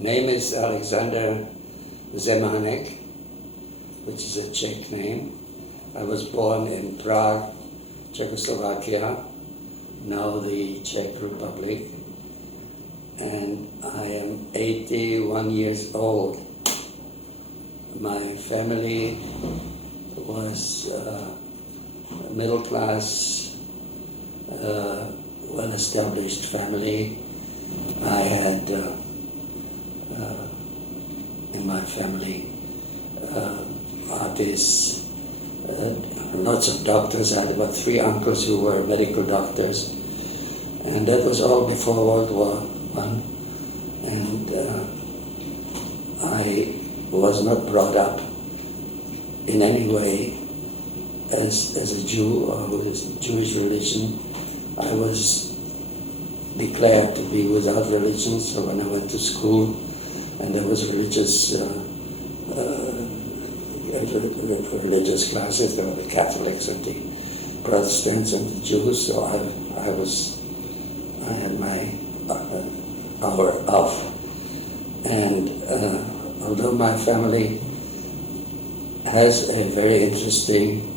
name is Alexander Zemanek, which is a Czech name. I was born in Prague, Czechoslovakia, now the Czech Republic, and I am 81 years old. My family was a middle-class, well-established family. I had in my family artists, lots of doctors. I had about 3 uncles who were medical doctors, and that was all before World War I. And I was not brought up in any way as a Jew or with Jewish religion. I was declared to be without religion, so when I went to school and there was religious classes, there were the Catholics and the Protestants and the Jews, so I had my hour off. And although my family has a very interesting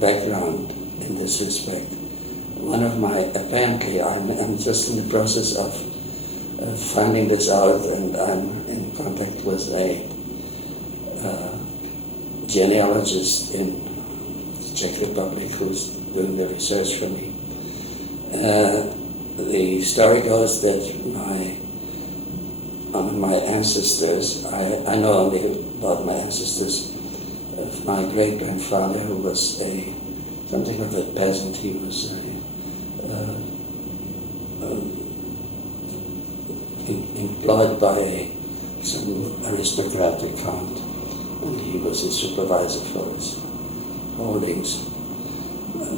background in this respect, apparently I'm just in the process of finding this out, and I'm in contact with a genealogist in the Czech Republic who's doing the research for me. The story goes that my ancestors, I know only about my ancestors, of my great-grandfather, who was something of a peasant. He was employed by some aristocratic count, and he was a supervisor for his holdings.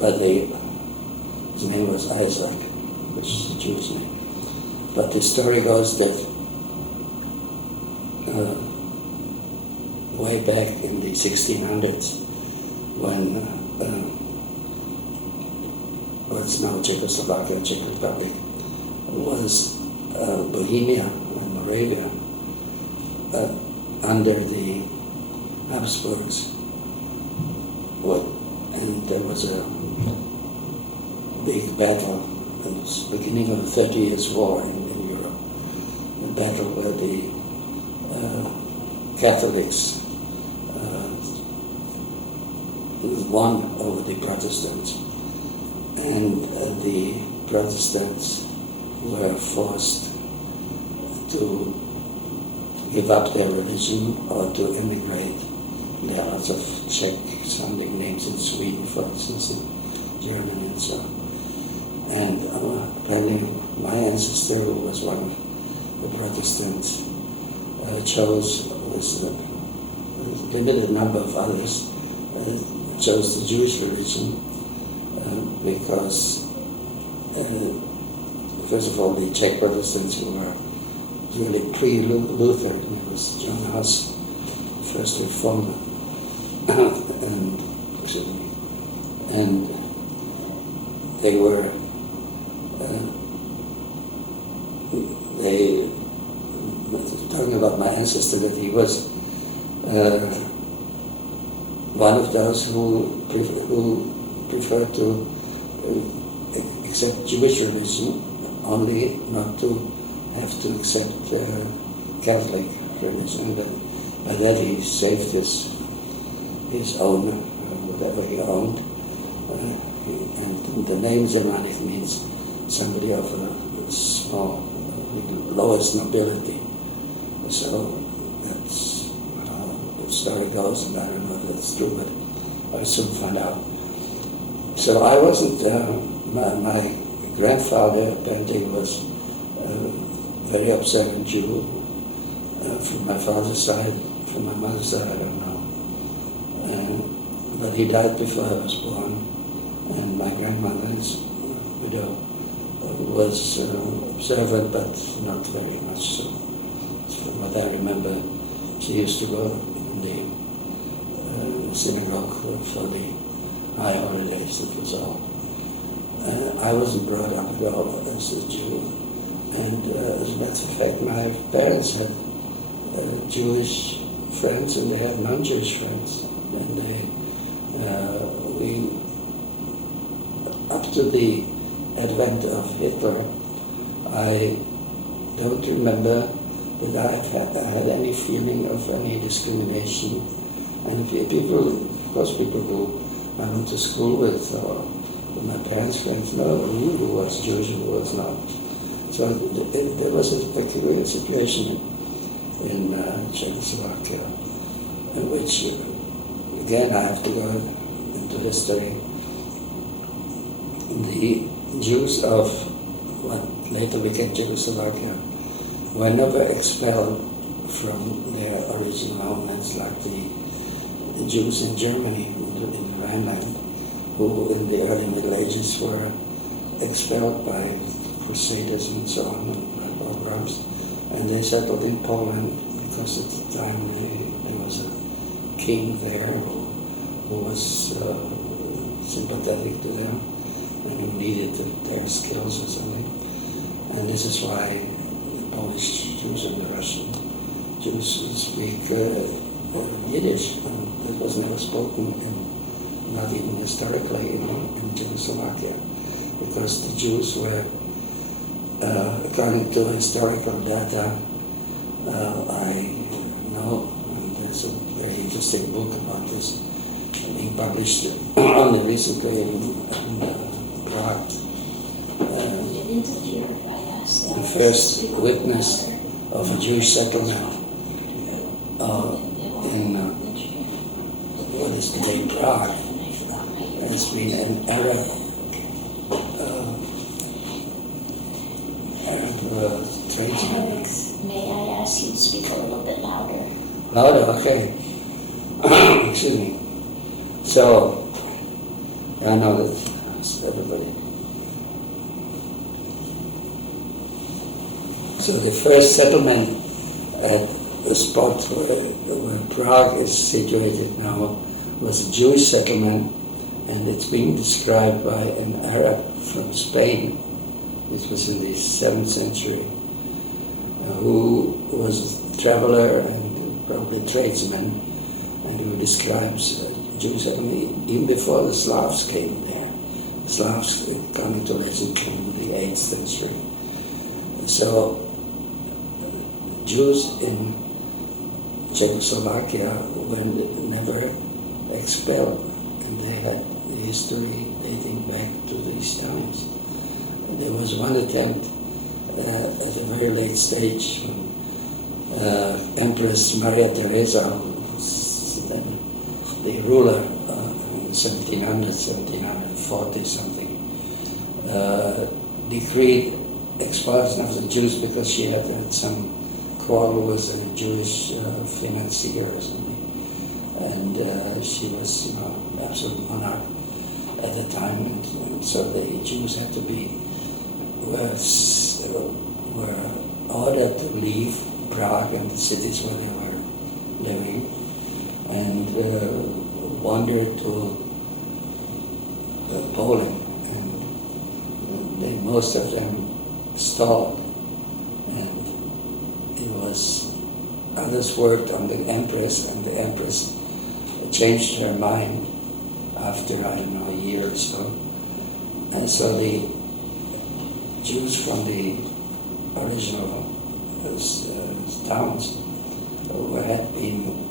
But his name was Isaac, which is a Jewish name. But the story goes that way back in the 1600s, when what's now Czechoslovakia, Czech Republic, was Bohemia and Moravia under the Habsburgs. And there was a big battle, and it was the beginning of the 30 Years' War in Europe, a battle where the Catholics won over the Protestants, and the Protestants were forced to give up their religion or to immigrate. There are lots of Czech-sounding names in Sweden, for instance, in Germany and so on. And apparently my ancestor, who was one of the Protestants, chose, with a limited number of others, chose the Jewish religion because, first of all, the Czech Protestants were really pre-Luther. It was John Huss, first reformer, and they were talking about my ancestor, that he was one of those who preferred to accept Jewish religion, only not to have to accept Catholic religion. And by that he saved his own, whatever he owned. And the name Zemanek means somebody of a small, lowest nobility. So that's how the story goes, and I don't know if that's true, but I'll soon find out. So I wasn't, my grandfather apparently was a very observant Jew. From my father's side, from my mother's side, I don't know. But he died before I was born, and my grandmother's widow was observant, but not very much so. From what I remember, she used to go in the synagogue for the high holidays, that was all. I wasn't brought up at all as a Jew. And as a matter of fact, my parents had Jewish friends and they had non-Jewish friends. And we, up to the advent of Hitler, I don't remember that I had any feeling of any discrimination. And people, of course, people who I went to school with, or my parents' friends, knew who was Jewish and who was not. So there was a peculiar situation in Czechoslovakia, in which, again, I have to go into history. The Jews of what later became Czechoslovakia were never expelled from their original homelands like the Jews in Germany, in the Rhineland, who in the early Middle Ages were expelled by Crusaders and so on, by pogroms, and they settled in Poland because at the time there was a king there who was sympathetic to them and who needed their skills or something. And this is why the Polish Jews and the Russian Jews speak Yiddish, and it was never spoken not even historically in Czechoslovakia, because the Jews were, according to historical data, I know, and there's a very interesting book about this being published only recently in Prague. The first witness of a Jewish settlement in what is today Prague has been an Arab tradesman. May I ask you to speak a little bit louder? Louder, okay. Excuse me. So, I know that everybody. So the first settlement at the spot where Prague is situated now was a Jewish settlement, and it's being described by an Arab from Spain, which was in the 7th century, who was a traveler and probably a tradesman, and who describes Jewish settlement even before the Slavs came there. The Slavs, according to legend, came in the 8th century. So Jews in Czechoslovakia were never expelled, and they had the history dating back to these times. And there was one attempt at a very late stage when Empress Maria Theresa, the ruler in 1700, 1740 something, decreed expulsion of the Jews because she had some quarrel with a Jewish financier or something. And she was, absolute monarch at the time, and so the Jews had to be, were ordered to leave Prague and the cities where they were living, and wander to Poland. And most of them stalled, and it was, others worked on the Empress, and the Empress changed her mind after, I don't know, a year or so. And so the Jews from the original towns who had been,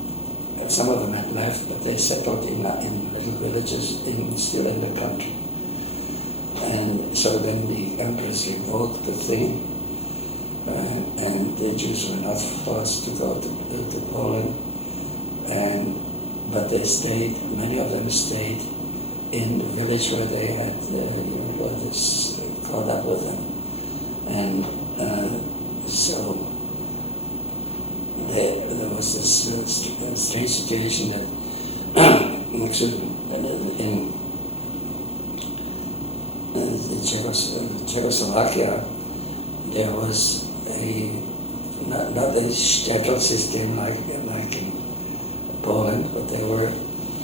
some of them had left, but they settled in little villages still in the country. And so then the Empress revoked the thing, and the Jews were not forced to go to Poland, but they stayed, many of them stayed in the village where they had others caught up with them. And so there was this strange situation that in Czechoslovakia there was not a shtetl system like in Poland, but there were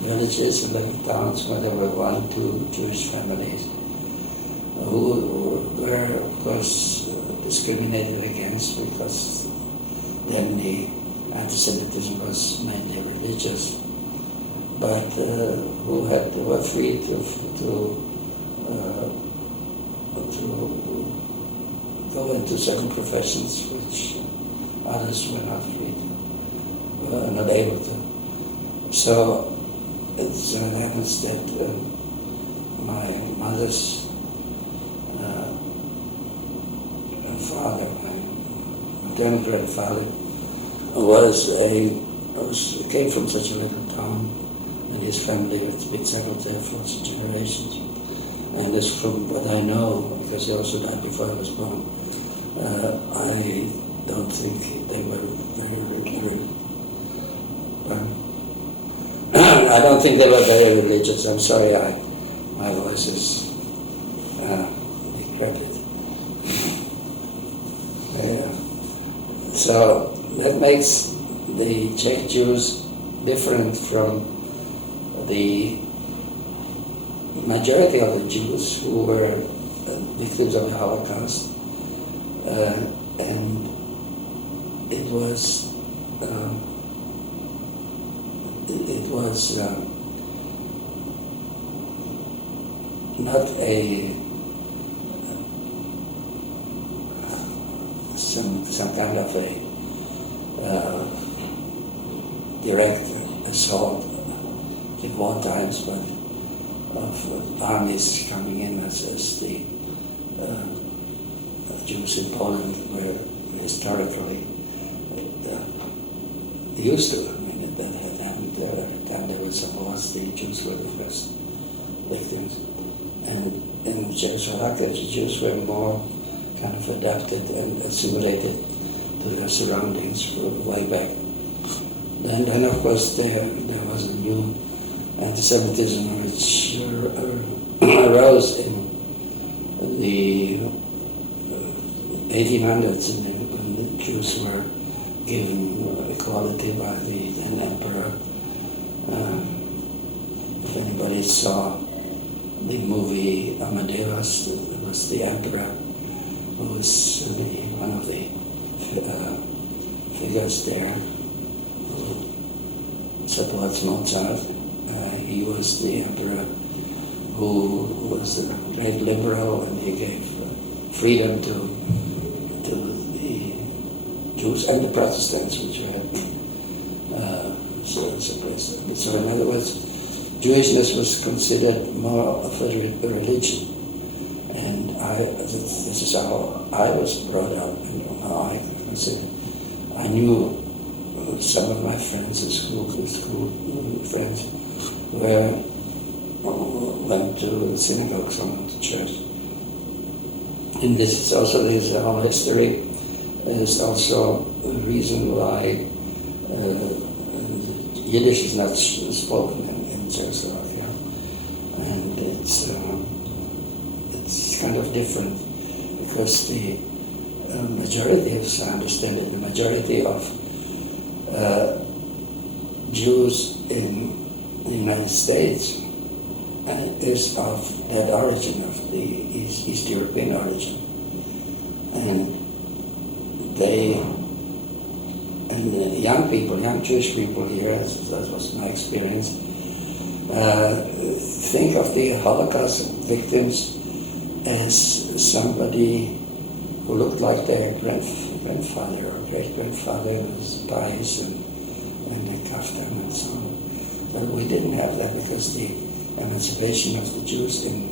villages and little towns where there were 1, 2 Jewish families who were, of course, the discriminated against, because then the anti-Semitism was mainly religious, but who were free to go into certain professions which others were not free to, were not able to. So it happens that my mother's father, my maternal grandfather, came from such a little town, and his family had been settled there for generations. And this, from what I know, because he also died before I was born, I don't think they were very I don't think they were very religious. I'm sorry, my voice is decrepit. So that makes the Czech Jews different from the majority of the Jews who were victims of the Holocaust, and it was not some kind of a direct assault in war times, but of armies coming in as the Jews in Poland were historically used to. I mean, that had happened every time there was some wars, the Jews were the first victims. And in Czechoslovakia, the Jews were more kind of adapted and assimilated to their surroundings way back. Then of course, there was a new anti-Semitism which arose in the 1800s, when the Jews were given equality by the then emperor. If anybody saw the movie Amadeus, it was the emperor who was one of the figures there who supports Mozart. He was the emperor who was a great liberal, and he gave freedom to the Jews and the Protestants, which had suppressed. So in other words, Jewishness was considered more of a religion, and this is how I was brought up, and how I consider. I knew some of my friends at school friends went to synagogue, some went to church. And this is also, this whole history is also a reason why Yiddish is not spoken in Czechoslovakia, and it's kind of different, because the majority, as I understand it, the majority of Jews in the United States is of that origin, of the East European origin, and young people, young Jewish people here, that was my experience, think of the Holocaust victims as somebody who looked like their grandfather or great-grandfather, with pies and the kaftan and so on. But we didn't have that, because the emancipation of the Jews in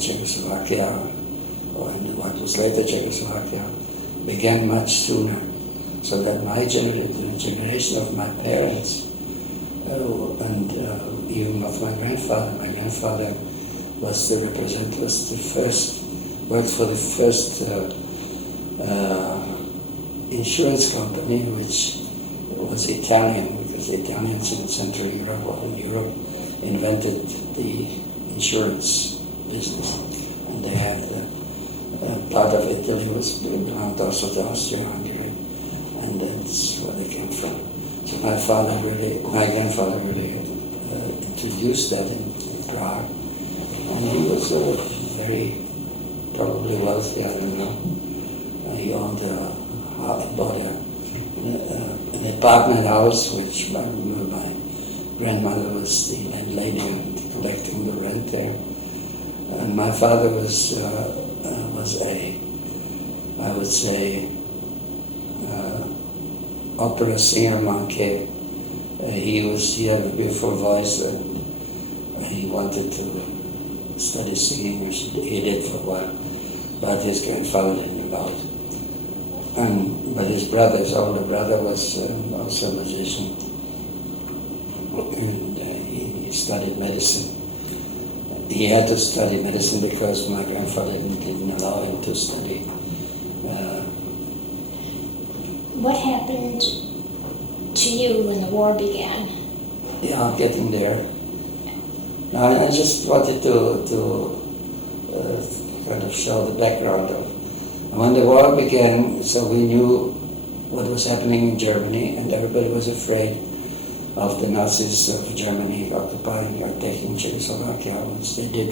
Czechoslovakia, or in what was later Czechoslovakia, began much sooner. So that my generation, the generation of my parents, and even of my grandfather was worked for the first insurance company, which was Italian, because the Italians in Central Europe or in Europe invented the insurance business, and they had part of Italy belonged also to Austria-Hungary, and that's where they came from. So my grandfather really introduced that in Prague, and he was very probably wealthy, I don't know. He owned bought an apartment house, which my grandmother was the landlady and collecting the rent there. And my father was a, I would say, opera singer manqué. He had a beautiful voice, and he wanted to study singing, which he did for a while, but his grandfather didn't allow it. But his older brother was also a musician, and he studied medicine. He had to study medicine because my grandfather didn't allow him to study. What happened to you when the war began? Yeah, I'm getting there. Now, I just wanted to kind of show the background of when the war began. So we knew what was happening in Germany, and everybody was afraid of the Nazis of Germany occupying or taking Czechoslovakia, which they did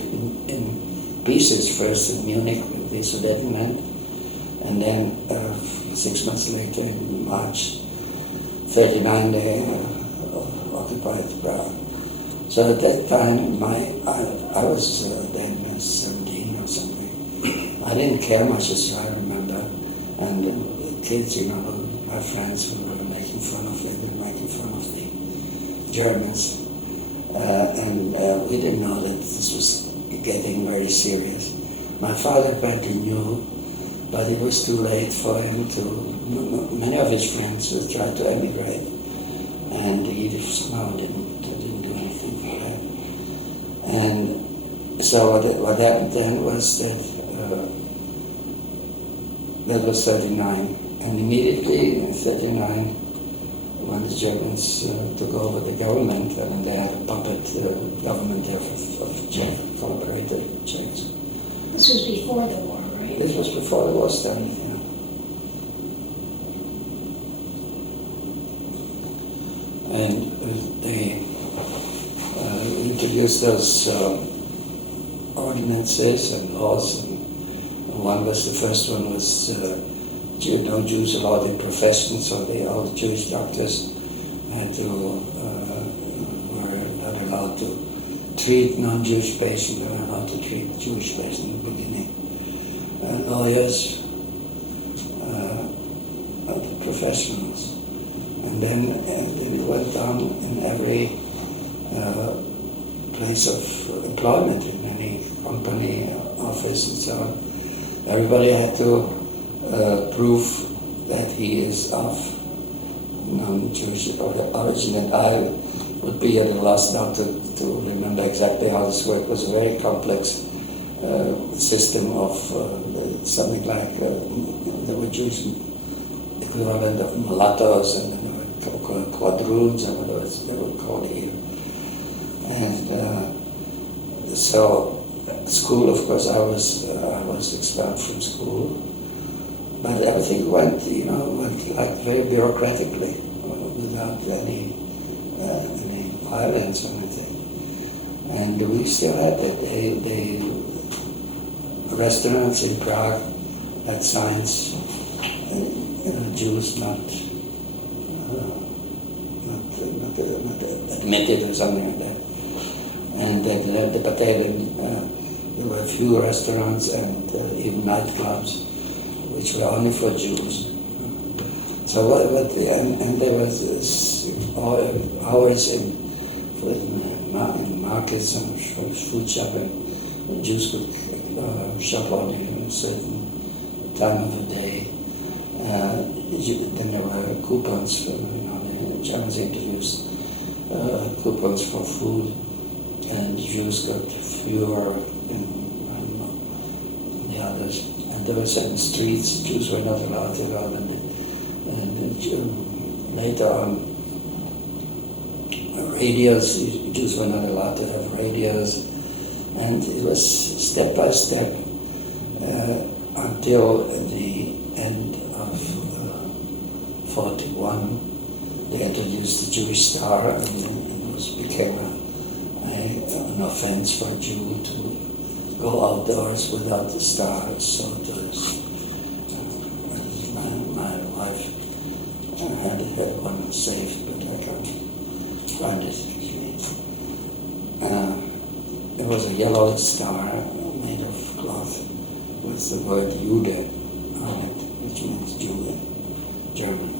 in pieces, first in Munich with the Sudetenland, and then 6 months later in March 1939 they occupied Prague. So at that time I was then 17 or something. I didn't care much, as I remember, and the kids, my friends who were making fun of them, were making fun of the Germans, and we didn't know that this was getting very serious. My father apparently knew, but it was too late for him to. Many of his friends tried to emigrate, and he somehow didn't do anything for that. And so what happened then was that was 39, and immediately in 39, when the Germans took over the government, and they had a puppet government of Czech, collaborated Czechs. This was before the war, right? This was before the war started, yeah. And they introduced those ordinances and laws, and one was, the first one was no Jews allowed in profession, so all the Jewish doctors were not allowed to treat non-Jewish patients, they were allowed to treat Jewish patients in the beginning. Lawyers, other professionals. And then it went on in every place of employment, in any company, office, and so on. Everybody had to prove that he is of non-Jewish origin, and I would be at a loss now to remember exactly how this worked. It was a very complex system of something like there were Jewish equivalent of mulattoes, and then there were quadroons, and whatever they were called here. And so school, of course, I was expelled from school. But everything went like very bureaucratically, without any violence or anything. And we still had it. The restaurants in Prague had signs, Jews not admitted or something like that. And at the battalion, there were a few restaurants and even nightclubs, which were only for Jews. So and there was hours in markets and food shop, and Jews could shop only in a certain time of the day. Then there were coupons for, the Germans introduced coupons for food, and Jews got fewer in the others. And there were certain streets Jews were not allowed to run, and later on, radios, Jews were not allowed to have radios, and it was step by step until the end of 41. They introduced the Jewish star, and it became an offense for a Jew to go outdoors without the star. So was saved, but I can't find it. It was a yellow star made of cloth with the word Jude on it, which means Jew in German.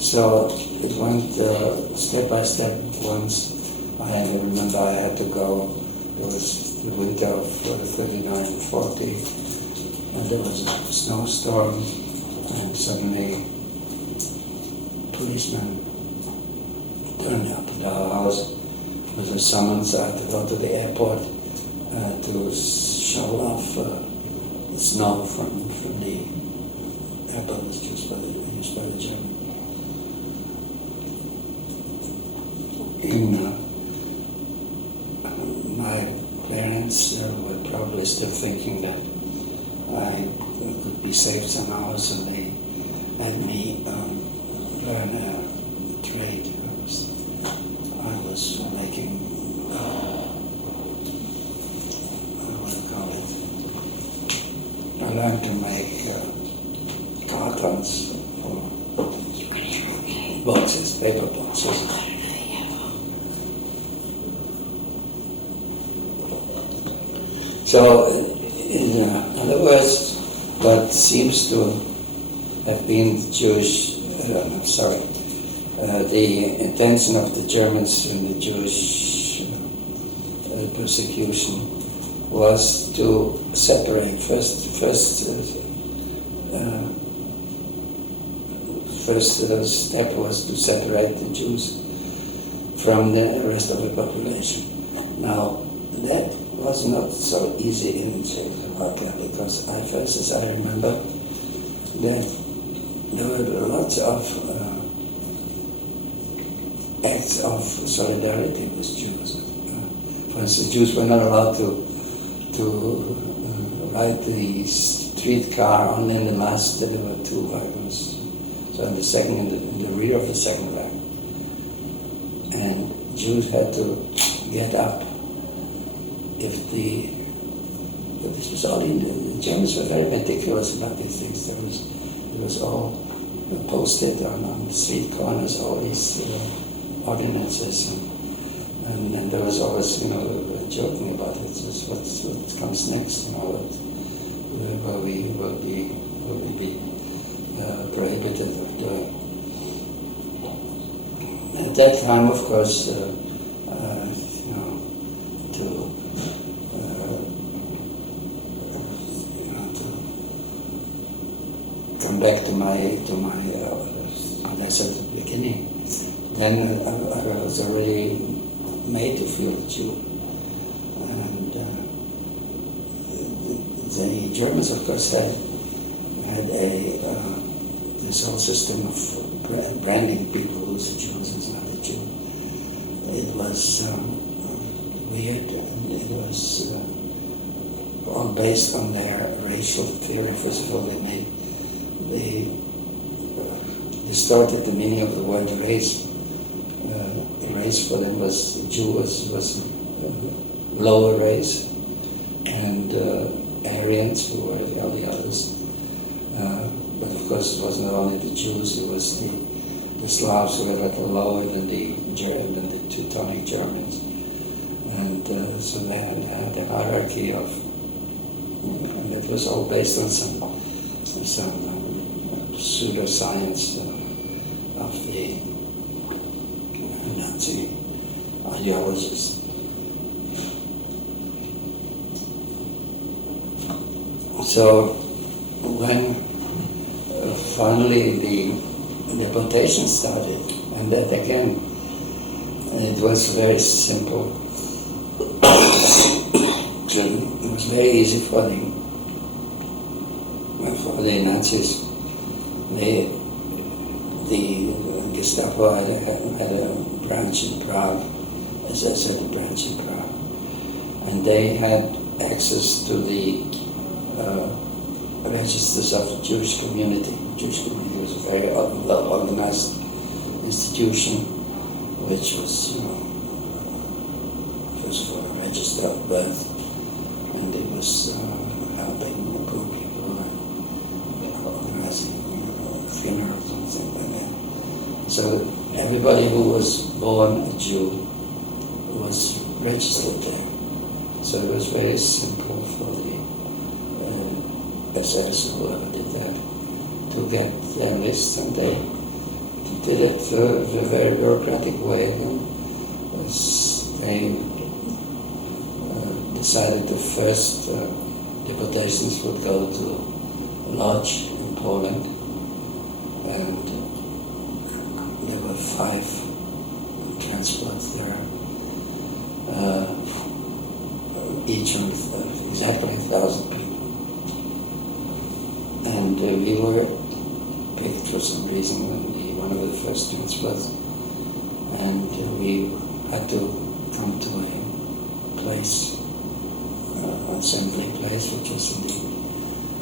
So it went step by step. Once I remember I had to go, there was the winter of 39-40, and there was a snowstorm, and suddenly policemen turned up at our house with a summons. I had to go to the airport to shovel off the snow from the airport was used by the German. My parents were probably still thinking that I could be saved somehow, so they let me learn a trade. I was making, what do you call it? I learned to make cartons for boxes, paper boxes. So, in other words, what seems to have been the intention of the Germans in the Jewish persecution was to separate. First step was to separate the Jews from the rest of the population. Now, that was not so easy in Czechoslovakia, because as I remember, that there were lots of acts of solidarity with Jews. For instance, Jews were not allowed to ride the streetcar only in the mass. There were two wagons, so in the rear of the second wagon, and Jews had to get up. But this was all the Germans were very meticulous about these things. It was all posted on the street corners, all these ordinances, and there was always, joking about it. What comes next, where we will be prohibited of doing. At that time, of course, back to my what I said at the beginning. Then I was already made to feel Jew, and the Germans, of course, had this whole system of branding people who's a Jew, who's not a Jew. It was weird, and it was all based on their racial theory. First of all, they distorted the meaning of the word race. Race for them was Jew was lower race, and Aryans, who were all the others. But of course, it wasn't only the Jews; it was the Slavs who were a little lower than the Teutonic Germans, and so they had a hierarchy of, and it was all based on some pseudoscience of the Nazi ideologies. So when finally the deportation started, and that again, it was very simple. It was very easy for the Nazis. The Gestapo had a branch in Prague, as I said, a branch in Prague, and they had access to the registers of the Jewish community. The Jewish community was a very well-organized institution, which was, first of all, a register of birth, and it was helping the poor people and organizing funerals and So everybody who was born a Jew was registered there. So it was very simple for the SS, whoever did that, to get their list, and they did it in a very bureaucratic way. They decided the first deportations would go to a lodge in Poland, and there were 5 transports there, each on exactly 1,000 people. And we were picked for some reason in one of the first transports, and we had to come to a place, assembly place, which was in the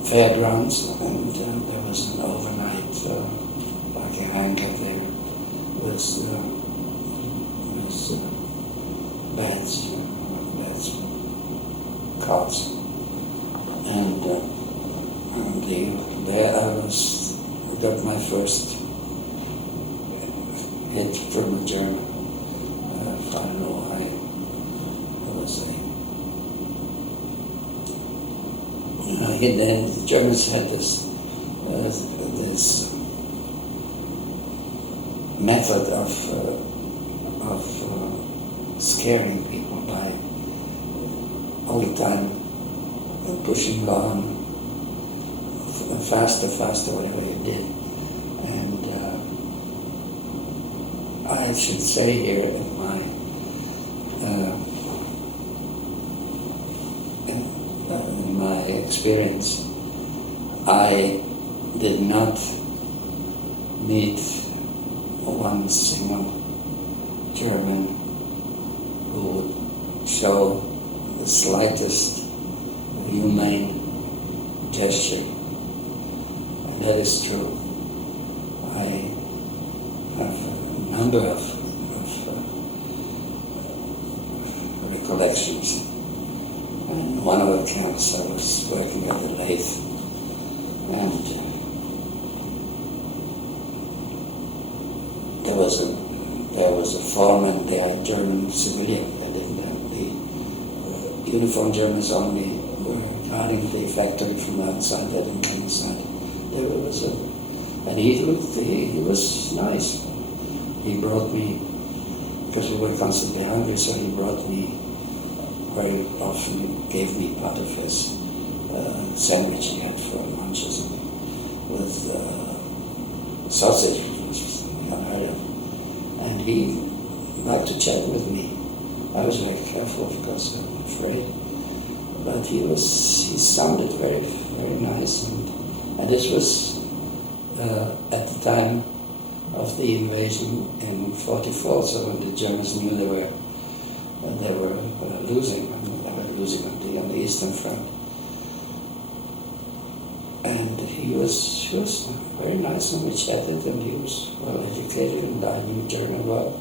fairgrounds, and there was an overnight like a hangar there with beds, cots, and there I got my first hit from a German. I don't know why. Then the Germans had this method of scaring people by all the time pushing on faster, whatever you did. And I should say here in my experience, I did not meet one single German who would show the slightest humane gesture. And that is true. I have a number of recollections. In one of the camps I was working at the lathe, and there was a foreman there, German civilian. The uniformed Germans only were guarding the factory from the outside, they didn't come inside. There was and he was nice. He brought me, because we were constantly hungry, so he brought me very often, gave me part of his sandwich he had for lunches with sausage, which was unheard of. And he liked to chat with me. I was very careful, of course, I'm afraid. But he sounded very, very nice. And this was at the time of the invasion in 1944, so when the Germans knew they were losing on the Eastern Front. And he was very nice, and we chatted, and he was well educated, and I knew German well.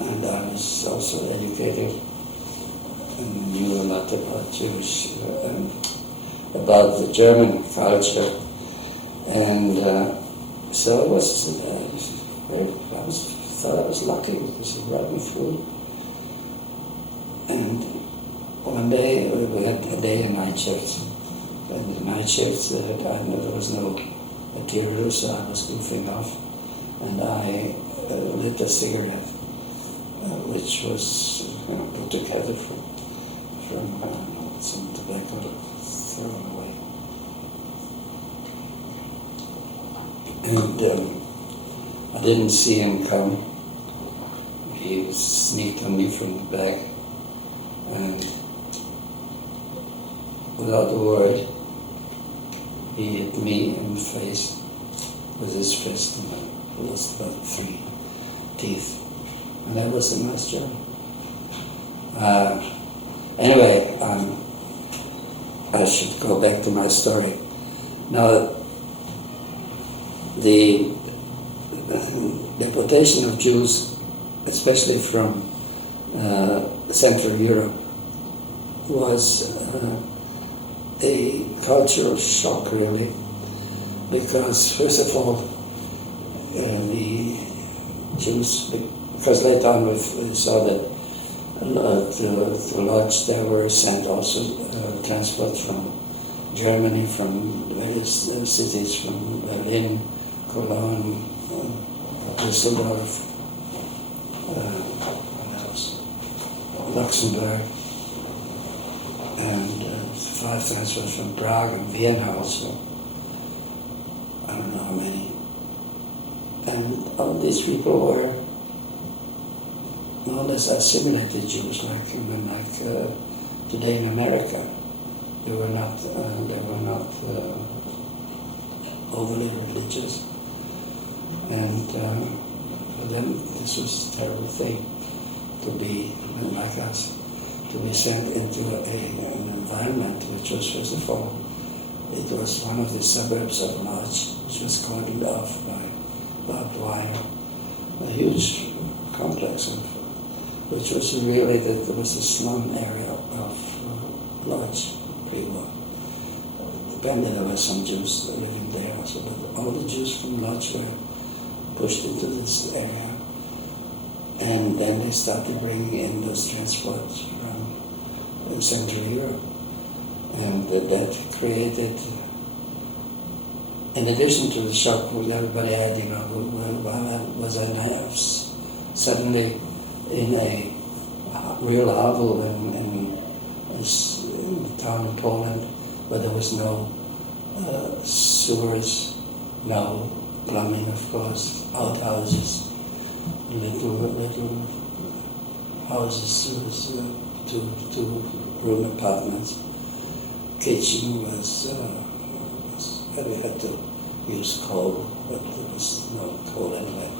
And I was also educated and knew a lot about about the German culture. And so it was thought I was lucky because he brought me food. And one day we had a day and night shifts. And the night shifts, there was no material, so I was goofing off. And I lit a cigarette, which was put together from some tobacco thrown away. And I didn't see him come. He sneaked on me from the back, and without a word, he hit me in the face with his fist, and I lost about 3 teeth. And that was a nice job. Anyway, I should go back to my story. Now, the deportation of Jews, especially from Central Europe, was a cultural shock, really, because first of all, the Jews, because later on we saw that to Lodz there were sent also transport from Germany, from various cities, from Berlin, Cologne, Düsseldorf, what else? Luxembourg, and 5 transfers from Prague and Vienna also. I don't know how many. And all these people were more or less assimilated Jews, like today in America. They were not overly religious, and for them this was a terrible thing to be like us, to be sent into an environment which was, first of all, it was one of the suburbs of Lodz, which was cordoned off by barbed wire, a huge complex which was really that there was a slum area of Lodz pre-war. Apparently there were some Jews living there also, but all the Jews from Lodz were pushed into this area, and then they started bringing in those transports from Central Europe, and that created, in addition to the shock that everybody had, why was I suddenly in a real hovel in a town in Poland where there was no sewers, no plumbing, of course, outhouses, little houses, two-room apartments. Kitchen was we had to use coal, but there was no coal anyway.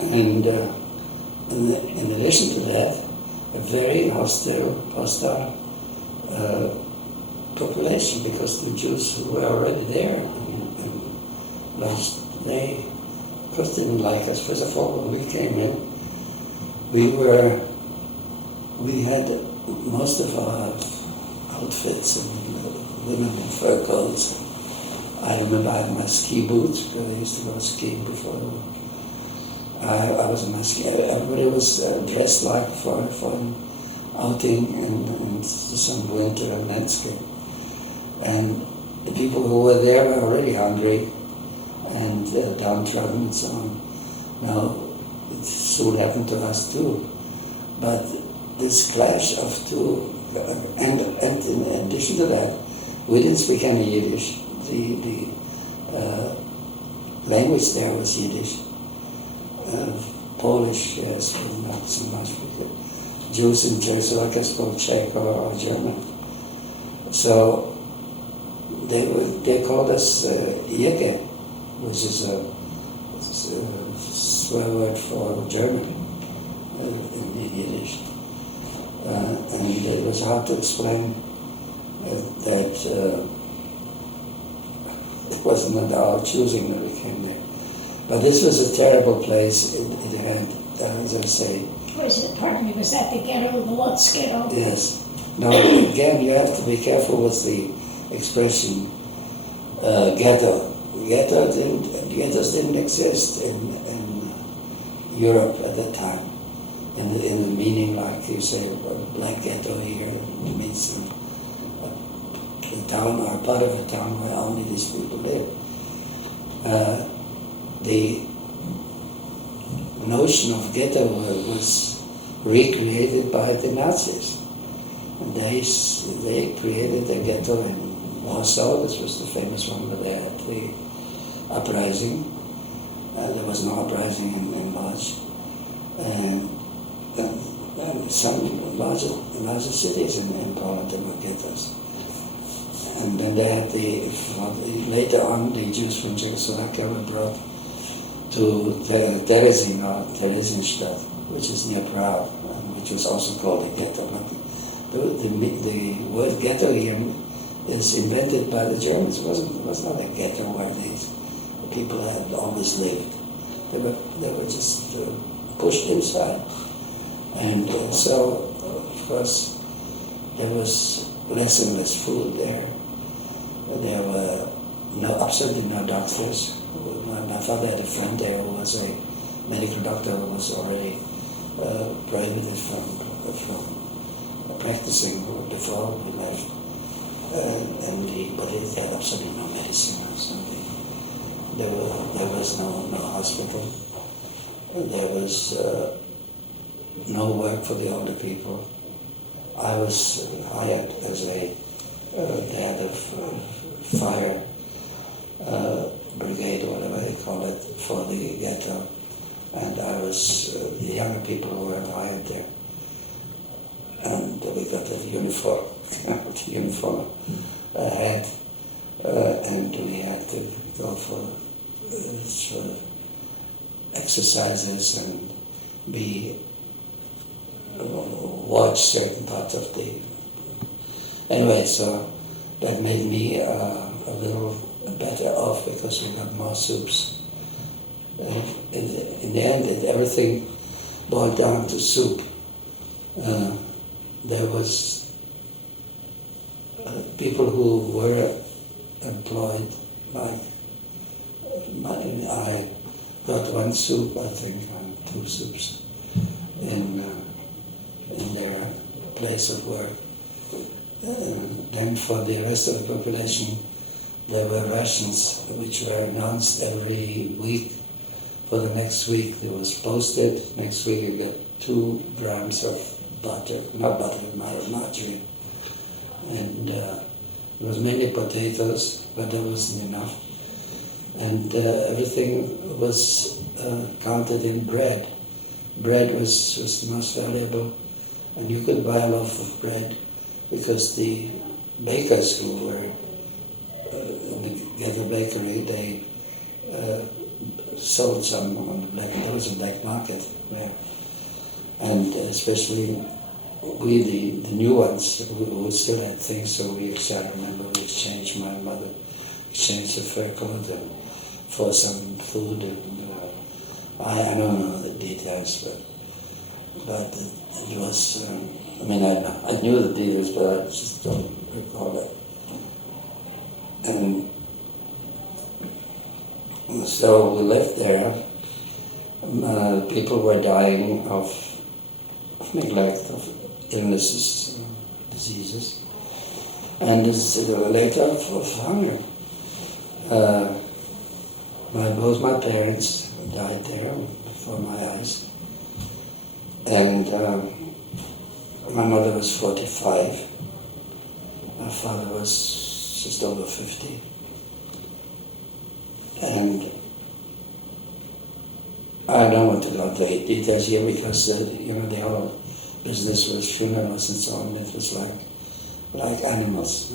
And in addition to that, a very hostile population, because the Jews who were already there and they, of course, didn't like us. First of all, when we came in, we had most of our outfits and women in fur coats. I remember I had my ski boots, because I used to go skiing before. I was in my ski. Everybody was dressed like for an outing in some winter landscape. And the people who were there were already hungry and downtrodden and so on. Now, it soon happened to us too. But this clash of two, and in addition to that, we didn't speak any Yiddish. The language there was Yiddish. Polish, yes, but not so much. Jews in Czechoslovakia spoke Czech or German. So they called us Jeke, which is a swear word for German in Yiddish. And it was hard to explain that it wasn't at our choosing that we came there. But this was a terrible place. It had, as I say... Pardon me, was that the ghetto, the Lodz ghetto? Yes. Now, again, you have to be careful with the expression ghetto. Ghettos didn't exist in Europe at that time. In the meaning, like you say, a black ghetto here, it means a town or part of a town where only these people live. The notion of ghetto was recreated by the Nazis. And they created a ghetto in Warsaw. This was the famous one where they had the uprising. There was no uprising in Lodz. And some larger cities in Poland there were ghettos. And then they had later on the Jews from Czechoslovakia were brought to Terezin or Theresienstadt, which is near Prague, which was also called a ghetto. But the word ghetto here is invented by the Germans. It was not a ghetto where these people had always lived. They were just pushed inside. And so, of course, there was less and less food there. There were no, absolutely no doctors. My father had a friend there who was a medical doctor who was already prohibited from practicing before we left. But it had absolutely no medicine or something. There was no hospital. There was no work for the older people. I was hired as a head of fire brigade, or whatever they call it, for the ghetto. And I was the younger people who were hired there. And we got a uniform, hat, and we had to go for sort of exercises and watch certain parts of the... Anyway, so that made me a little better off because we got more soups. In the end, everything boiled down to soup. There was people who were employed, I got one soup, I think, and two soups in their place of work. Then for the rest of the population, there were rations which were announced every week. For the next week, it was posted. Next week, you get 2 grams of butter, not butter, margarine. And there was mainly potatoes, but there wasn't enough. And everything was counted in bread. Bread was the most valuable, and you could buy a loaf of bread because the bakers who were in the ghetto bakery, they sold some on the black. There was a black market there, and especially we, the new ones, who still had things. So I remember we exchanged. My mother exchanged a fur coat for some food, and I don't know the details, but it was. I knew the details, but I just don't recall it. And so we lived there. People were dying of neglect, of illnesses, diseases, and later of hunger. Both my parents died there before my eyes, and my mother was 45. My father was just over 50. And I don't want to go into details here because the whole business was funerals and so on. It was like animals,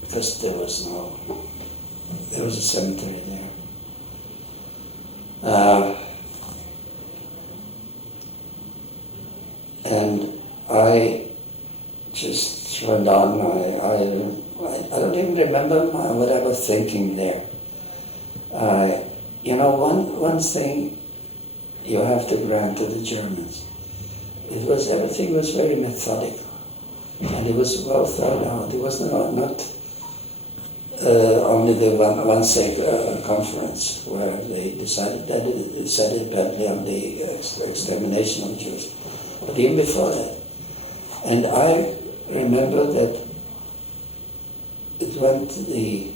because there was a cemetery there. And I just went on. I don't even remember what I was thinking there. One thing you have to grant to the Germans, everything was very methodical, and it was well thought out. It was not only the one conference where they decided apparently on the extermination of Jews, but even before that. And I remember that it went the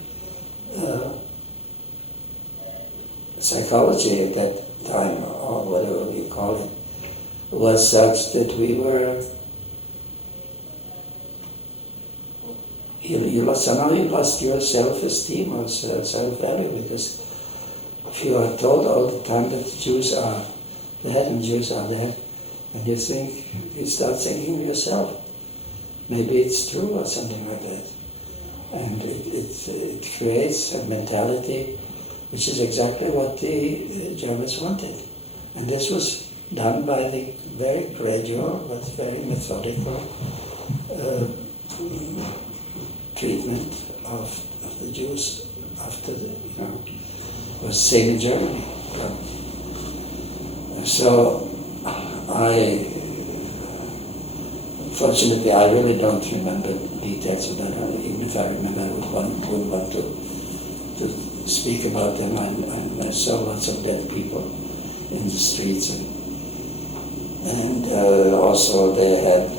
psychology at that time, or whatever you call it, was such that we were, you lost your self-esteem or self-value, because if you are told all the time that Jews are bad and Jews are there, and you start thinking to yourself, maybe it's true or something like that. And it creates a mentality which is exactly what the Germans wanted. And this was done by the very gradual but very methodical treatment of the Jews after was seen in Germany. So fortunately, I really don't remember details of that. Even if I remember, I would want to speak about them. I saw lots of dead people in the streets, and also they had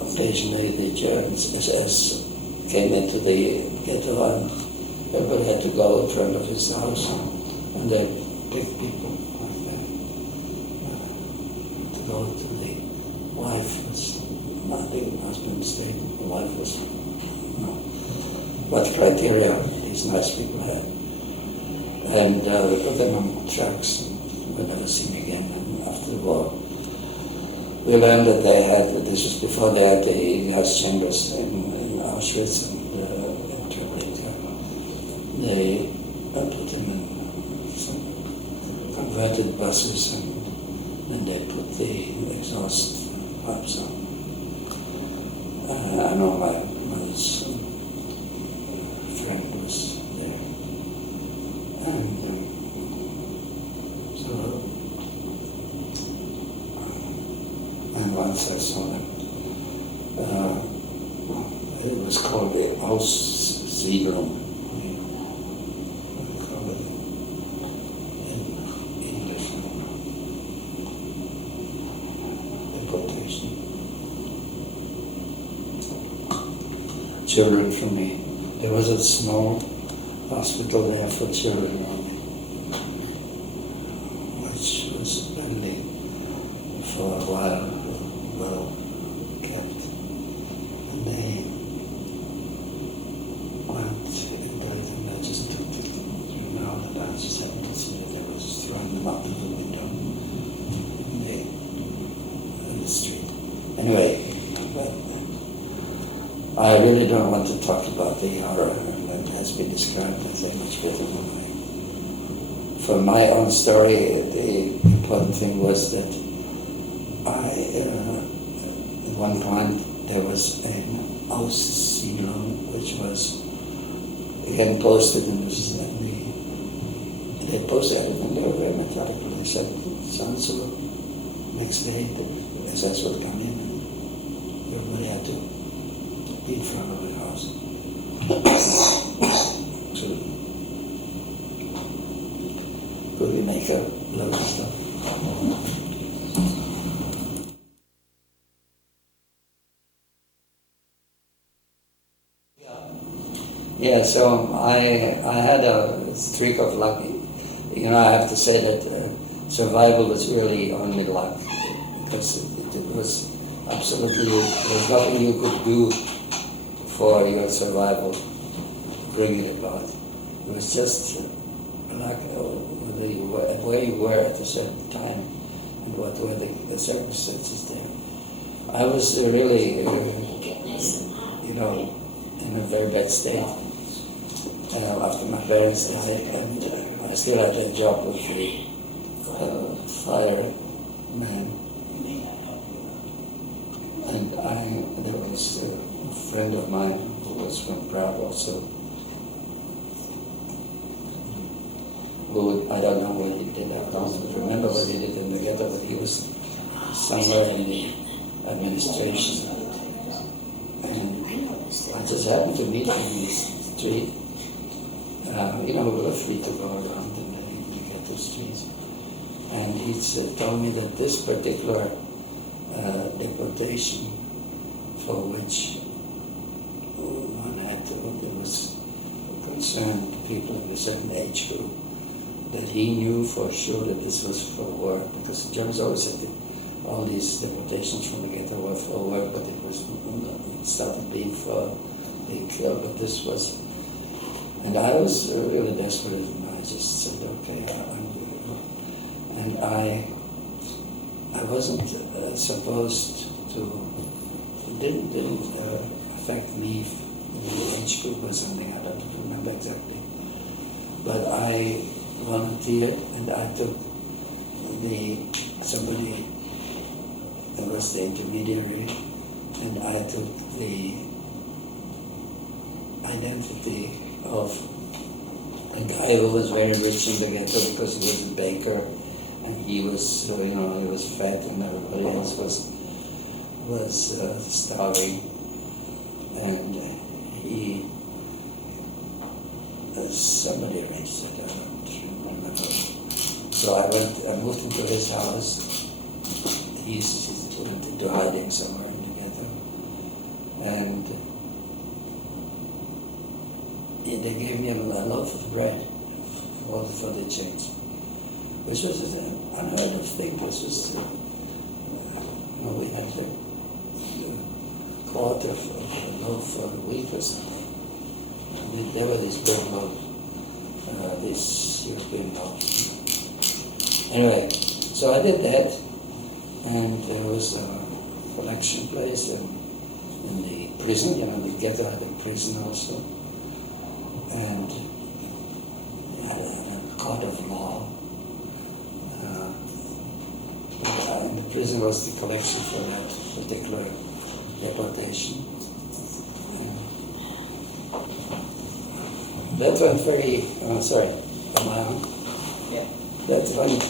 occasionally the Germans SS came into the ghetto, and everybody had to go in front of his house, and they picked people like that to go to the wife was not the husband stayed, the wife was what criteria these nice people had. And they put them on trucks and we'll never see them again. And after the war, we learned that they had, this was before they had the gas chambers in Auschwitz and in Treblinka. They put them in some converted buses and they put the exhaust pipes on. I know my mother's friend was there. And once I saw them. It was called the Aussiedlung. We call it in English. Deportation. Children from there was a small hospital there for children only, which was only for a while well kept. And they went into it, and I just took it through now, and I just happened to see that they were just throwing them out of the window in the street. Anyway, but I really don't want to talk about the horror, and that has been described as a much better than mine. For my own story, the important thing was that at one point there was an Aussiedlung which was again posted in they posted everything. They were very methodical. They said so next day the SS would come in and everybody had to be in front of the house. So could we make a load of stuff? Yeah, so I had a streak of luck. You know, I have to say that survival was really only luck, because it was absolutely, there was nothing you could do for your survival, bring it about. It was just luck, where you were at a certain time and what were the circumstances there. I was really, you know, in a very bad state after my parents died, and I still had a job with the fireman. And there was a friend of mine who was from Prague also, who, I don't know what he did, I don't remember what he did in the ghetto, but he was somewhere in the administration. And I just happened to meet him in the street. You know, we were free to go around in the ghetto streets. And he told me that this particular deportation for which one had to, there was concerned people of a certain age group, that he knew for sure that this was for work, because the Germans always said that all these deportations from the ghetto were for work, but it started being for being killed, but this was, and I was really desperate, and I just said, okay, and I wasn't supposed to, it didn't affect me, the age group or something, I don't remember exactly, but I volunteered, and I took somebody that was the intermediary, and I took the identity of a guy who was very rich in the ghetto because he was a baker, and he was, he was fat, and everybody else was was starving, and somebody arranged it, I don't remember. So I moved into his house. He went into hiding somewhere together, and they gave me a loaf of bread for the change, which was an unheard of thing. This was, we had like a quarter of a loaf for a week or something. And there were these bread loaves, these European loaves. Anyway, so I did that, and there was a collection place in the prison, the ghetto had a prison also, and they had a court of law. And the prison was the collection for that particular deportation. That went very, sorry, am I on? Yeah. That went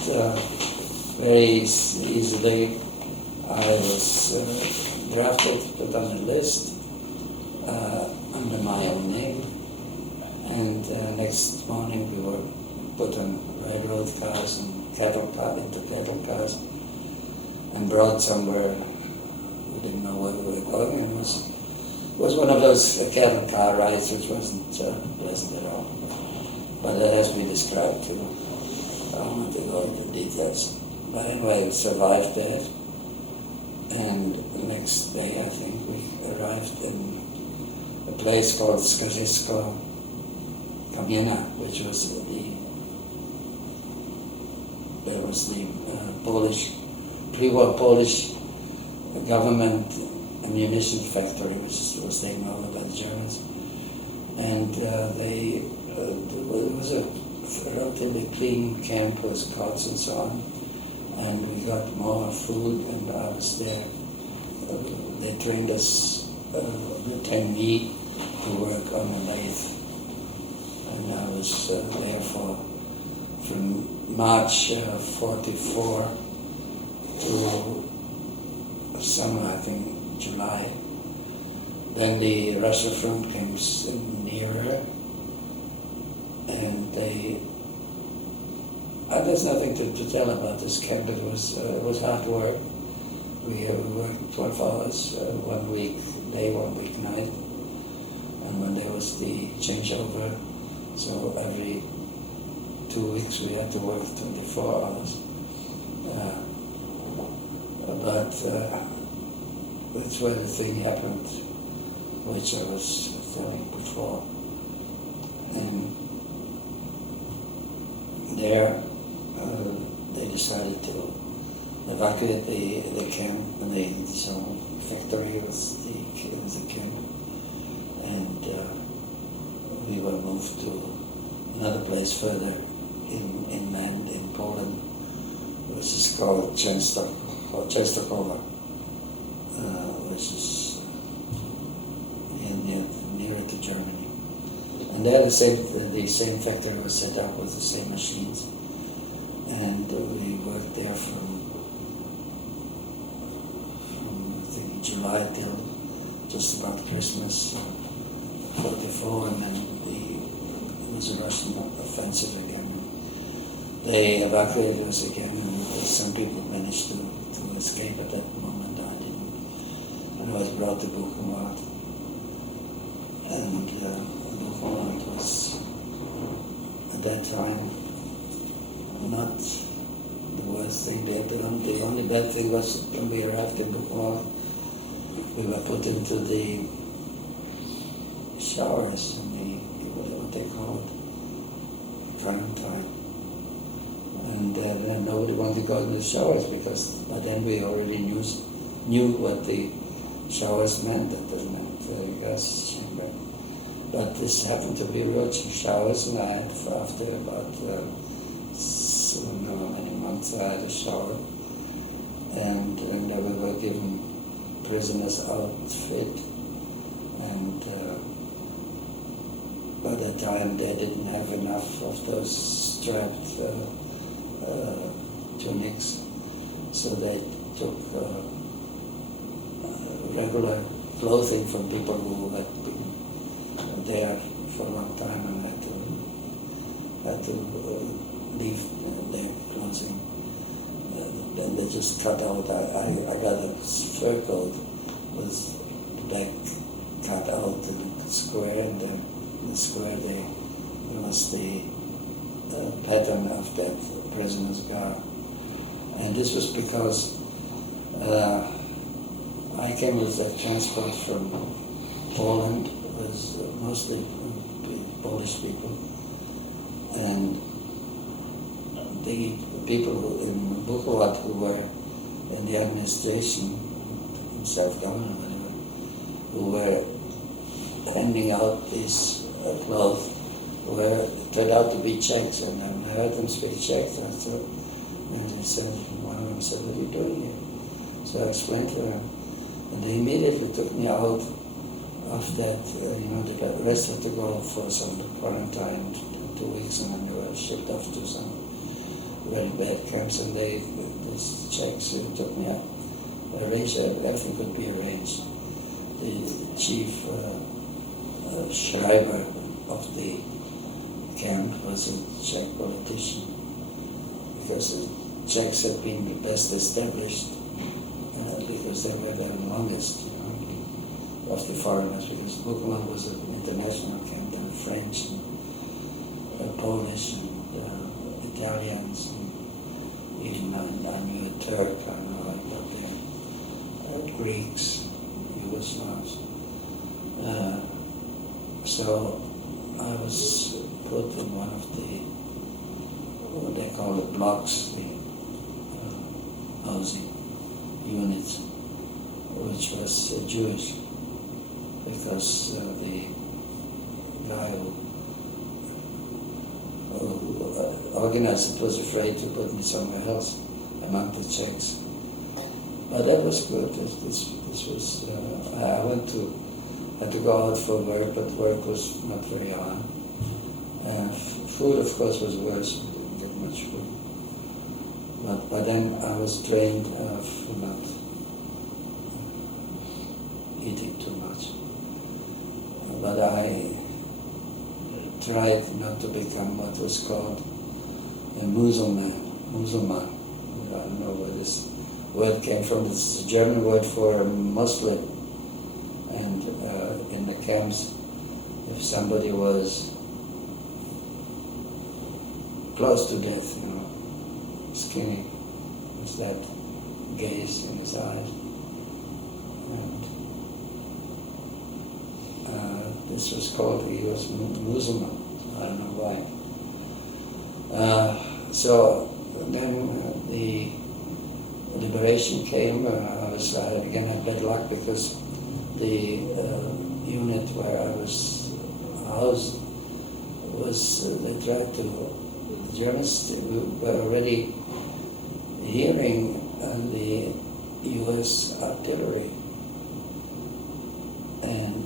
very easily. I was drafted, put on a list under my own name, and next morning we were put on railroad cars and cattle cars and brought somewhere. We didn't know where we were going, and it was one of those cattle car rides which wasn't pleasant at all. But that has been described too. I don't want to go into details. But anyway, we survived that. And the next day, I think, we arrived in a place called Skażysko Kamienia, which was the Polish, pre-war Polish government ammunition factory, which was taken over by the Germans. And it was a relatively clean camp with cots and so on. And we got more food, and I was there. They trained us, trained me to work on the lathe. And I was there from March 44 to summer, I think, July. Then the Russia front came nearer, and there's nothing to tell about this camp. It was hard work. We worked 12 hours, 1 week day, 1 week night, and when there was the changeover, so every 2 weeks we had to work 24 hours. But that's where the thing happened, which I was telling before. And there, they decided to evacuate the camp, and the factory was the camp, and we were moved to another place further inland in Poland, which is called Częstochowa, which is nearer to Germany. And there the same factory was set up with the same machines, and we worked there from I think July till just about Christmas 44, and then it was a Russian offensive again. They evacuated us again, and some people managed to escape at that moment. I didn't. And I was brought to Buchenwald, and Buchenwald was at that time not the worst thing there. The only bad thing was when we arrived in Buchenwald, we were put into the showers, what they call it, quarantine. And then nobody wanted to go into the showers, because by then we already knew what the showers meant. That they meant gas chamber. But this happened to be real showers, and I had, after about I don't know how many months, I had a shower, and we were given prisoners' outfit, and by that time they didn't have enough of those strapped tunics, so they took regular clothing from people who had been there for a long time and had to leave their clothing. Then they just cut out. I got a fur coat with the back cut out in a square, and in the square there was the pattern of that prisoner's garb. And this was because I came with a transport from Poland, was mostly Polish people, and the people in Bukovac who were in the administration, in self-government, whatever, who were handing out these clothes turned out to be Czechs, and I heard them speak Czech, and they said, one of them said, "What are you doing here?" So I explained to them, and they immediately took me out of that, the rest had to go for some quarantine, 2 weeks, and then they were shipped off to some very bad camps, and these Czechs took me out, arranged, everything could be arranged. The chief Schreiber of the camp was a Czech politician, because the Czechs had been the best established, because they were the longest of the foreigners, because Bukovan was an international camp, then French and Polish and Italians, and even I knew a Turk, I know I got there, Greeks, Yugoslavs. So I was put in one of the, what they call it, blocks, the housing units, which was Jewish, because the guy who organized it was afraid to put me somewhere else among the Czechs. But that was good. This was, I had to go out for work, but work was not very on. Food, of course, was worse. We didn't get much food. But by then I was trained of not eating too much. But I tried not to become what was called a Musulman. I don't know where this word came from. It's a German word for Muslim. And in the camps, if somebody was close to death, skinny, with that gaze in his eyes, and this was called, he was Muslim. I don't know why. So then the liberation came. I again had bad luck, because the unit where I was housed was, they tried to, the Germans were already hearing the US artillery, and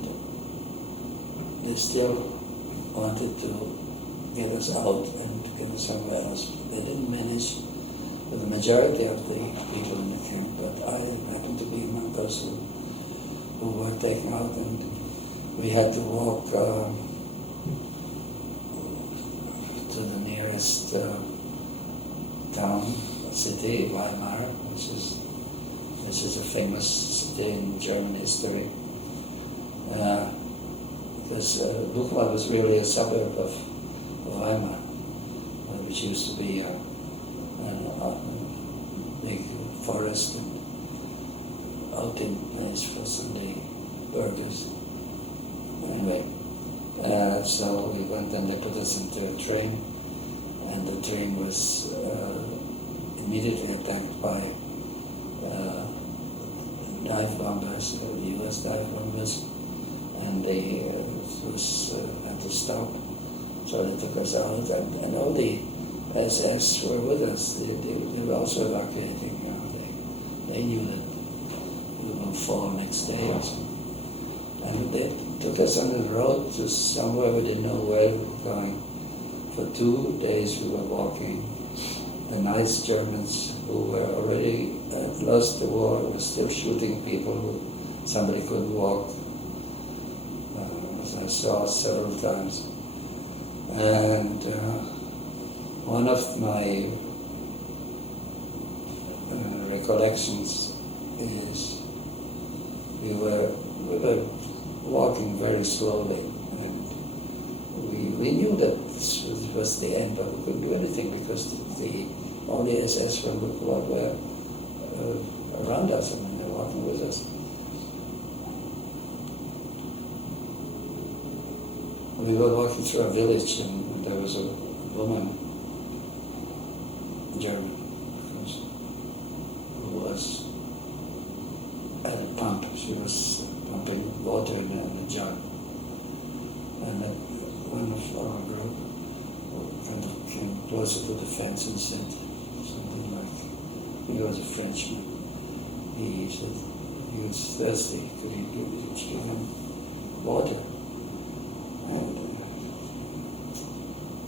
they still wanted to get us out and get us somewhere else. They didn't manage with the majority of the people in the camp, but I happened to be among those who were taken out, and we had to walk to the nearest city, Weimar, which is a famous city in German history. Because Bukovan was really a suburb of Weimar, which used to be a big forest and outing place for Sunday burgers. Anyway, so we went and they put us into a train, and the train was immediately attacked by dive bombers, US dive bombers, and they had to stop. So they took us out, and all the SS were with us. They were also evacuating. They knew that we will fall next day or something. And they took us on the road to somewhere we didn't know where we were going. For 2 days we were walking. The nice Germans who were already lost the war were still shooting people who somebody couldn't walk, as I saw several times. And one of my recollections is we were walking very slowly, and we knew that this was the end, but we couldn't do anything because the only SS were around us and they were walking with us. We were walking through a village, and there was a woman, German, who was at a pump. She was pumping water in a jar. And then one of our group kind of came closer to the fence and said something like, he was a Frenchman. He said he was thirsty. Could you give him water? And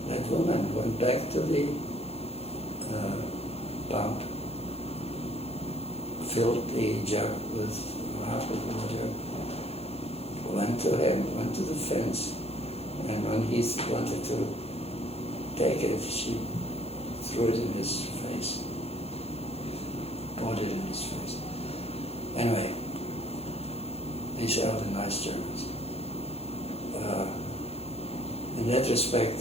that woman went back to the pump, filled the jar with half of water, went to him, went to the fence, and when he wanted to take it, she threw it in his face, poured it in his face. Anyway, these are the nice Germans. In that respect,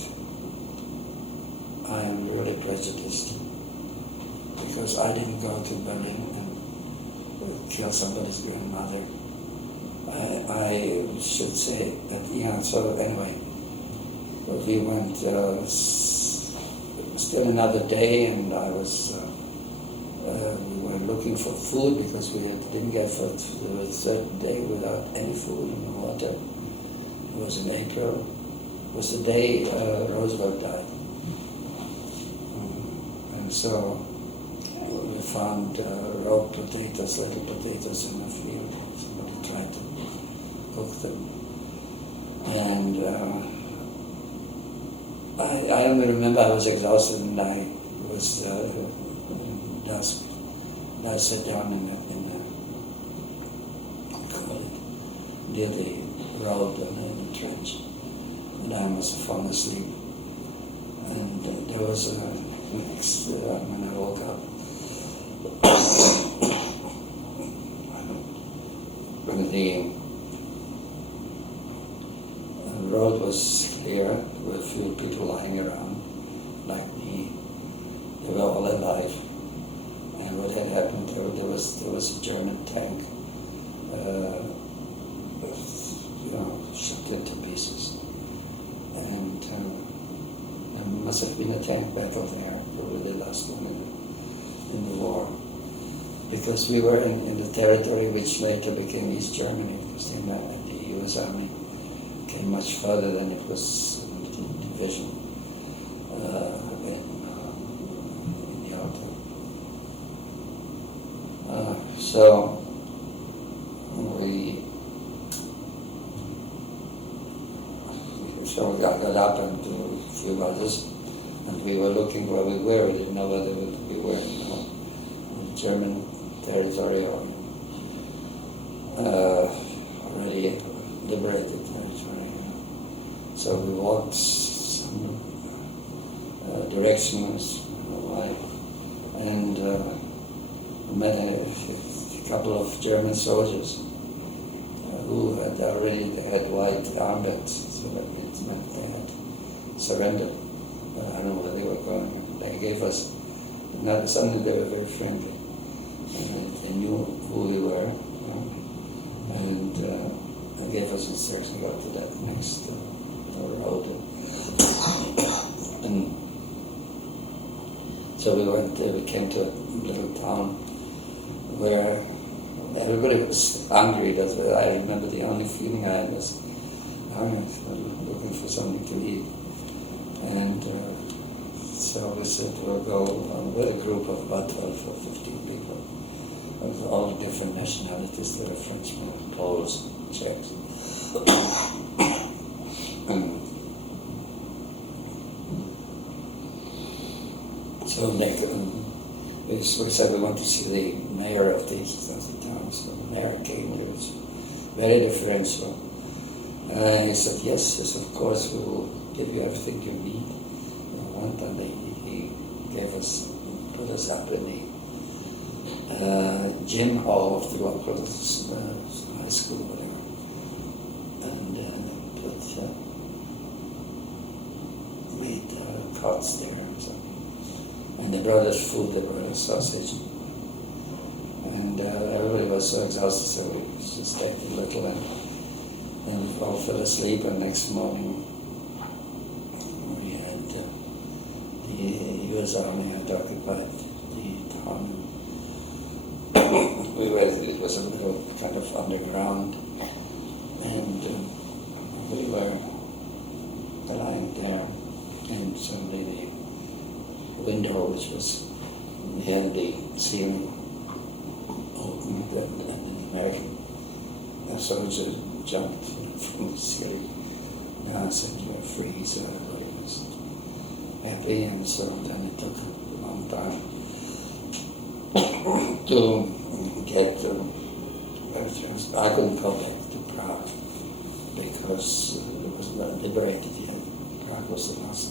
I am really prejudiced because I didn't go to Berlin and kill somebody's grandmother. I should say that, so anyway, we went still another day, and I was, we were looking for food because we didn't get food. There was a certain day without any food and water. It was in April. It was the day Roosevelt died. And so we found raw potatoes, little potatoes in the field. Somebody tried to cook them. And I only remember I was exhausted, and I was dusk. And I sat down near the road and in the trench, and I must have fallen asleep. And there was when I woke up, when the road was clear, there were a few people lying around, like me. They were all alive. And what had happened, there was a German tank, shot into pieces. And there must have been a tank battle there, probably the last one in the war. Because we were in the territory which later became East Germany, because the US Army came much further than it was in the division in the outer. So we got up and a few others, and we were looking where we were. We didn't know whether we were in German territory or already liberated territory. So we walked some directions away, and met a couple of German soldiers who had white armbands, so that meant they had surrendered. But I don't know where they were going. They gave us, suddenly they were very friendly. And they knew who we were, and they gave us instructions to go to that next road. And so we came to a little town where everybody was hungry. That's what I remember. The only feeling I had was hungry, looking for something to eat. And so we said we'll go with a group of about 12 or 15 people of all different nationalities. There were Frenchmen, Poles, Czechs. So we said we want to see the mayor of the town. So the mayor came. He was very deferential. He said, yes, of course, we will give you everything you need. And he gave us, put us up in the gym hall of the local high school, whatever, and made cots there or something. And they brought us food, they brought us sausage. And everybody was so exhausted, so we just ate a little and we all fell asleep. And next morning we had the U.S. Army had occupied the town. It was a little kind of underground, and we were lying there, and suddenly the window, which was near the ceiling, opened, and an American soldier jumped from the ceiling and said, "You're free," so everybody was happy, and so then it took a long time to get I couldn't go back to Prague because it was not liberated yet. Prague was the last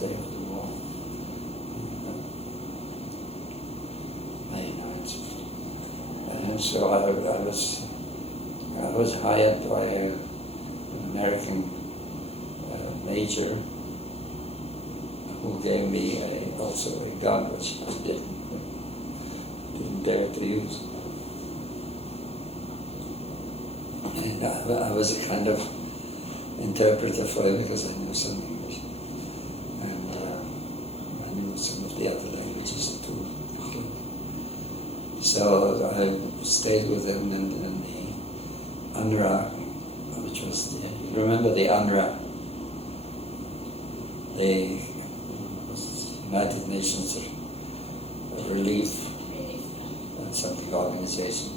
day of the war. May 9th. And so I was hired by an American major who gave me also a gun, which I didn't dare to use. And I was a kind of interpreter for him because I knew some English. And I knew some of the other languages too. So I stayed with him in the UNRWA, which was you remember the UNRWA? The United Nations Relief and something organization,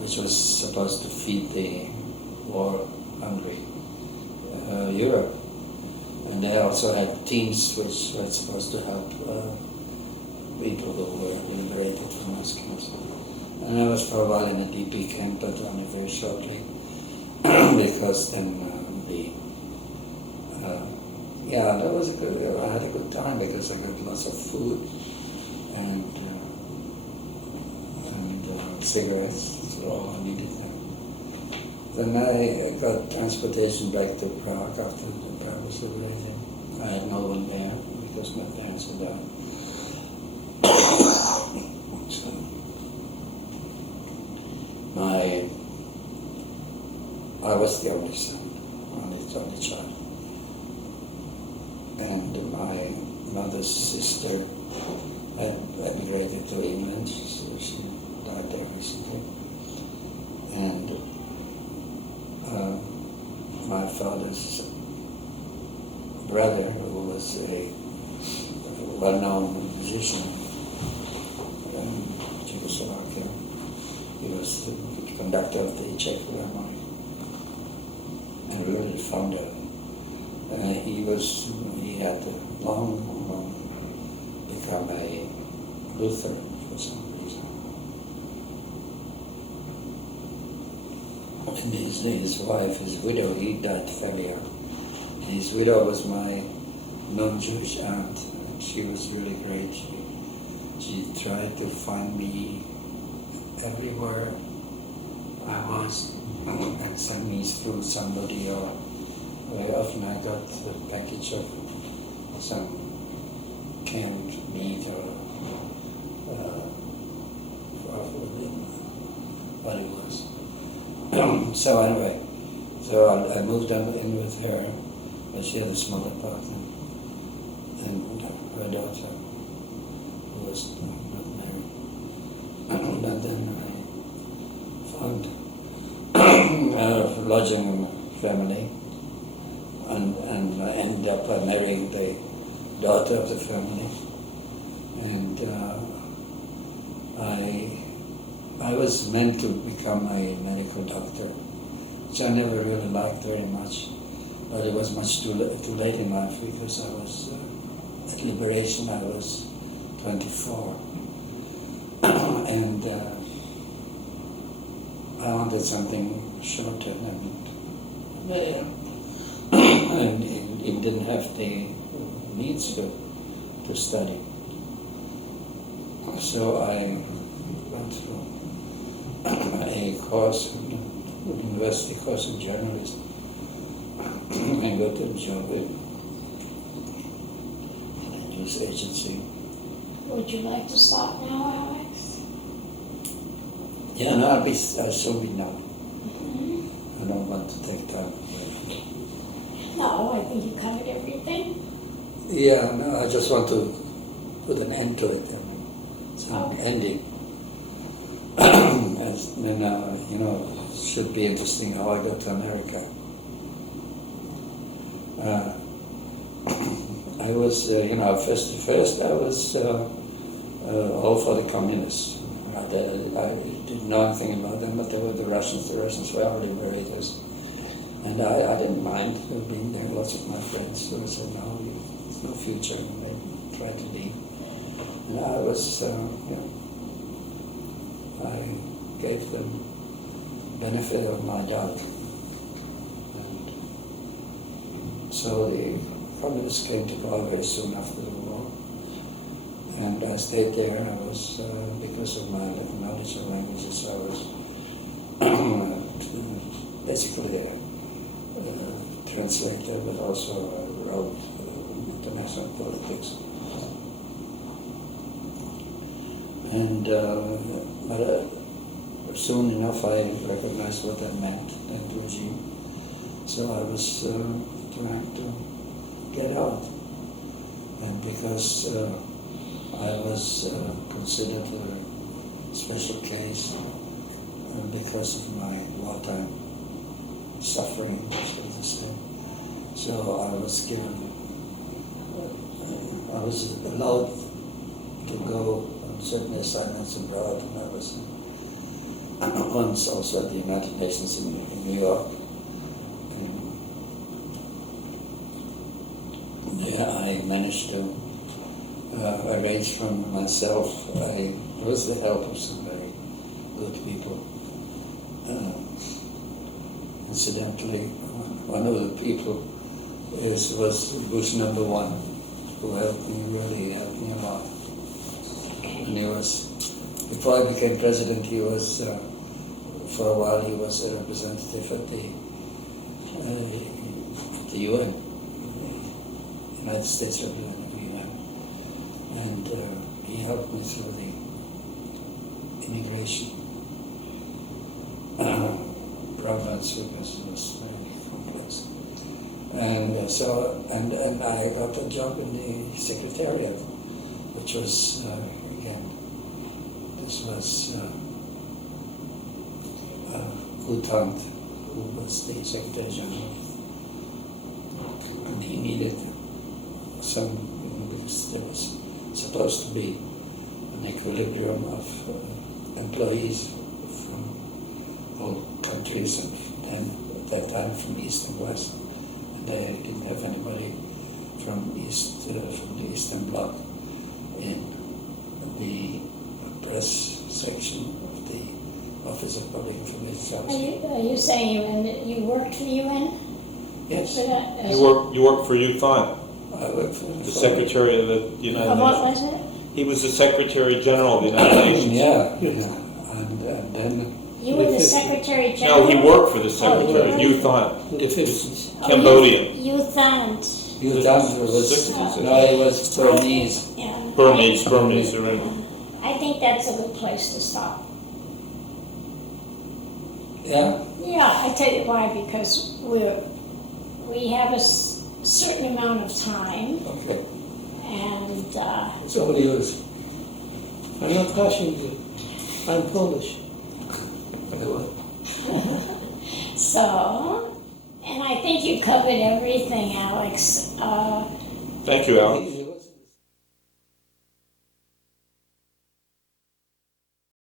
which was supposed to feed the war-hungry Europe. And they also had teams which were supposed to help people who were liberated from Auschwitz. And I was for a while in a DP camp, but only very shortly, because then that was I had a good time because I got lots of food and cigarettes. That's all I needed there. Then I got transportation back to Prague after the Prague was liberated. I had no one there because my parents had died. So I was the only son, only child. And my mother's sister had emigrated to England, so she died there recently. And my father's brother, who was a well-known musician in Czechoslovakia, he was the conductor of the Czech Philharmonic and really founder. He had long become a Lutheran for some reason. And his wife, his widow, he died fairly young. His widow was my non-Jewish aunt, and she was really great. She tried to find me everywhere I was and send me through somebody, or very often I got a package of some canned meat or what it was. So anyway, I moved in with her, but she had a small apartment, and her daughter, who was not married. And then I found a lodging family, and I ended up marrying the daughter of the family, and I was meant to become a medical doctor, which I never really liked very much, but it was much too late in life because I was at liberation. I was 24, and I I wanted something shorter and it didn't have the needs to study. So I went through a course, university course in journalism. I got a job in a news agency. Would you like to stop now, Alex? Yeah, no, I'll soon be done. I don't want to take time. No, I think you covered everything. Yeah, no, I just want to put an end to it. Some ending. And then, should be interesting how I got to America. I was, first I was all for the communists. I didn't know anything about them, but they were the Russians. The Russians were our liberators. And I didn't mind being there. Lots of my friends who said, no, there's no future, and they tried to leave. And I was, I gave them benefit of my doubt. And so the communists came to power very soon after the war. And I stayed there. I was, because of my knowledge of languages, I was basically a translator, but also wrote international politics. And but soon enough I recognized what that meant, that regime. So I was trying to get out. And because I was considered a special case because of my wartime suffering, so I was given, I was allowed to go on certain assignments abroad, and I was once also at the United Nations in New York. Yeah, I managed to arrange for myself. With the help of some very good people. Incidentally, one of the people was Bush #1, who really helped me a lot. And before I became president, he was, for a while, he was a representative at the UN, United States representative UN. And he helped me through the immigration problems, because it was very complex. And and I got a job in the secretariat, which was, this was Gutant, who was the Secretary General. And he needed because there was supposed to be an equilibrium of employees from all countries, and then at that time from East and West. And they didn't have anybody from the Eastern Bloc in the press section of the Office of Public Information. Are you saying you worked for the UN? Yes. You worked for UTHON. I worked for the Secretary of the United Nations. What was it? He was the Secretary General of the United Nations. Yeah. And then... You were the Secretary General? No, he worked for the Secretary, UTHON. The 50s. Cambodian. UTHON. UTHON was... No, it was Burmese. Yeah. Burmese, right. I think that's a good place to stop. Yeah? Yeah, I tell you why, because we have a certain amount of time, Okay. and It's all yours. I'm not Russian, I'm Polish. so, and I think you covered everything, Alex. Thank you, Al.